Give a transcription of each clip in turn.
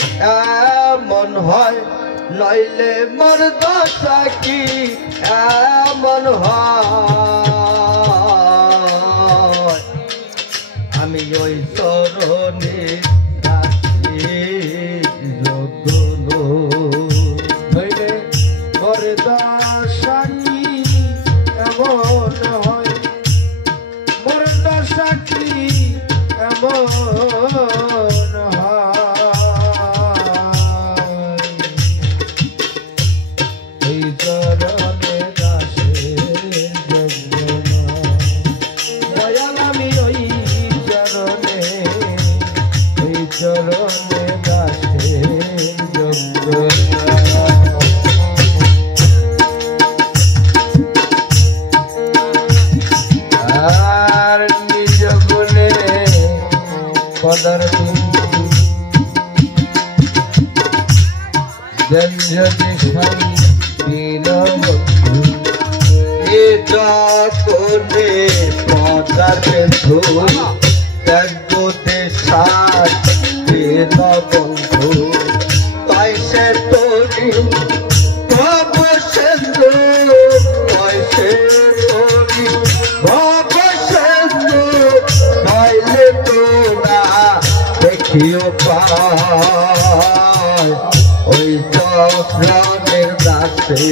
এমন হয় নইলে মোর দশা কি এমন হয় আমি ওই চরণে হইলে মোর দশা কি এমন হয় মোর দশা কি এমন বন্ধু পাইছে তোরি ভবসেন্দু পাইছে তোরি ভবসেন্দু পাইলে তোরা দেখিও পায় ওই চক্রের দাসে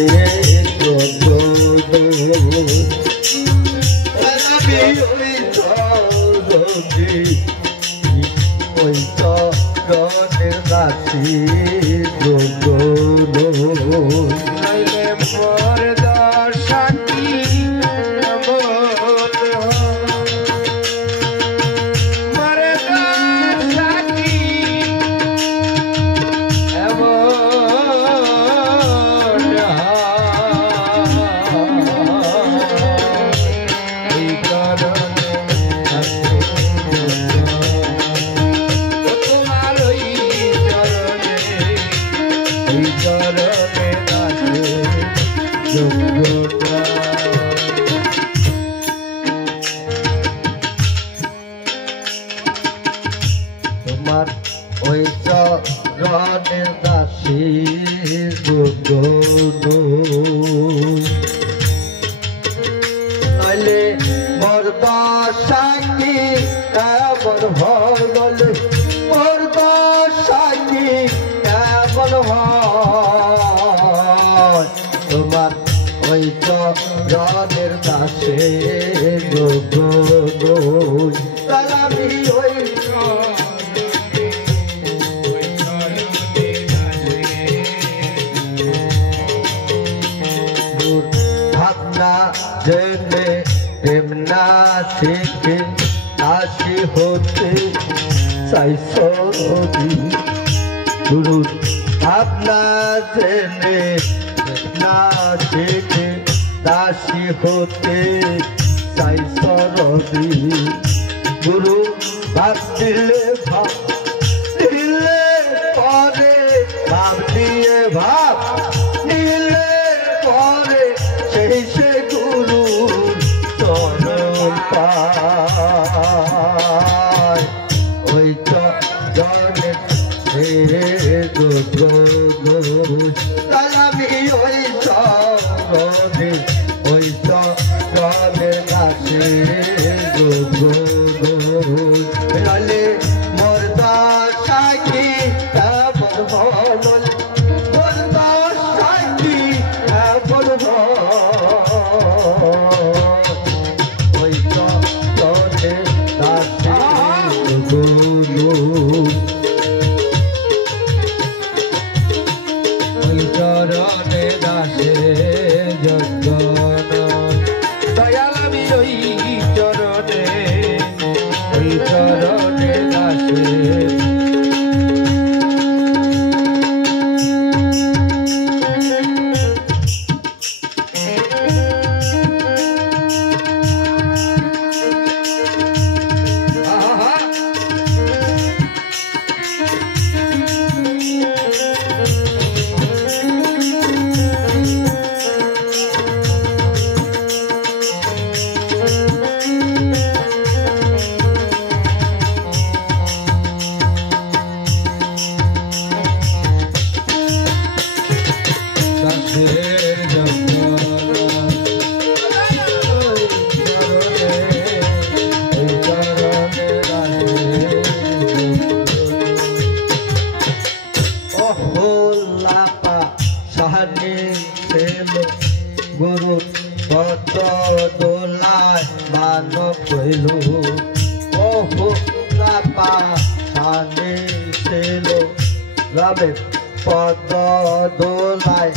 ওই চক্রের দাসী হইলে মোর দশা কি এমন মোর দশা কি এমন এই কারণে তোমার ওই চরণে আছে যোগ্যতা তোমার ওই চরণের দাসী নইলে মোর দশা কি এমন হয় বলে মোর দশা কি এমন হয় তোমার ওই চরণের দাসে আমি ওই ভাবনা জেনে প্রেমনা শিখে আসি হতে চাইছ গুরু ভাবনা জেনে না শিখে দাসী হতে চাইছ রবি গুরু ভাব দিলে ভাব দিলে পরে ভাব দিয়ে ভাব দিলে পরে সেই সে গুরু চরণ পায় ওই চরণে আমি ওই চরণে ওই চরণের কাছে নালে মোর দশা কি এমন হল মোর দশা কি এমন ওই চরণের কাছে ওই হইল ওহো রাপা সানে ছিল রাবে পদ দোলায়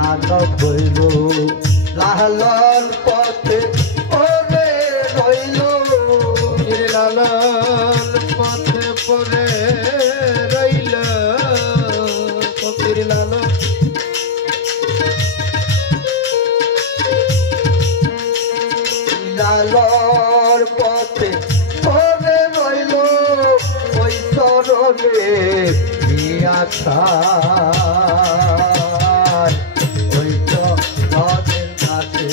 আনব হইল লালন পথে ওরে রইল লালন পথে পরে রইল ফকির লালন লালর পথে ওরে রইল ওই চরণে আশা ওই চরণের কাছে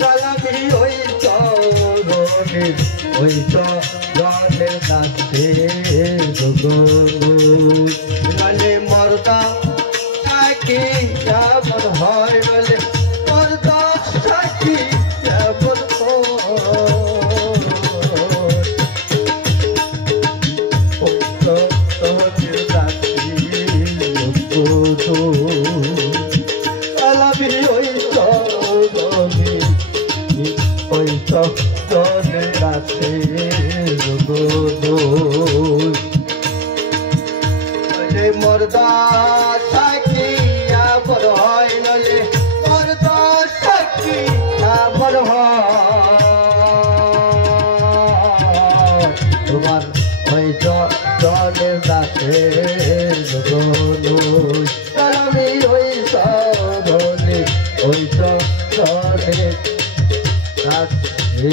কালামি ওই চরণে ওই চরণের কাছে গলে মর্দা সাকি কেমন হয় বলে মর্দা সাকি কেমন কালামি ওই চরণে ওই চরণের কাছে মর্দা সাকি আমার হয় নলে মর্দা সাকি আমার হয় তোমার ওই চরণের কাছে আমি ওই চরণে ওই চরণের কাছে